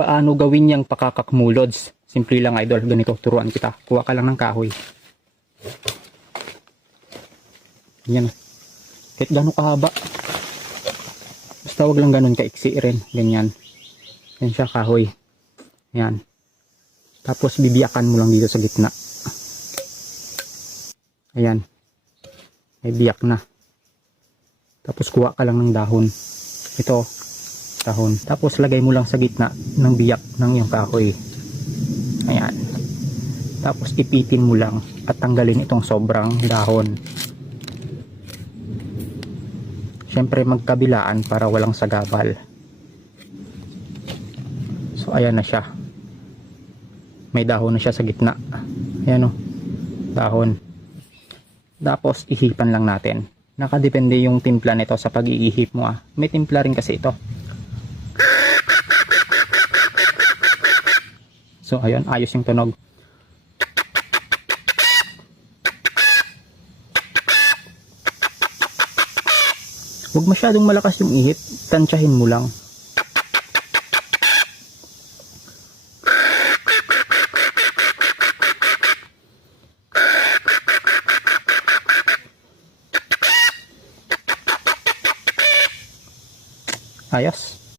paano gawin yung pakakakmulods. Simple lang idol, ganito turuan kita. Kuha ka lang ng kahoy. Yan. Kahit gano'ng kahaba. Basta wag lang ganun kaiksi rin. Ganyan. Yan siya kahoy. Yan. Tapos bibiyakan mo lang dito sa gitna. Ayan. May biyak na. Tapos kuha ka lang ng dahon. Ito. Dahon. Tapos lagay mo lang sa gitna ng biyak ng iyong kahoy. Ayan. Tapos ipitin mo lang at tanggalin itong sobrang dahon. Siyempre magkabilaan para walang sagabal. So ayan na siya. May dahon na siya sa gitna. Ayan o. Dahon. Tapos ihipan lang natin. Nakadepende yung timpla nito sa pag-iihip mo ah. May timpla rin kasi ito. So ayun, ayos yung tunog. Huwag masyadong malakas yung ihip, tansyahin mo lang. Ayos.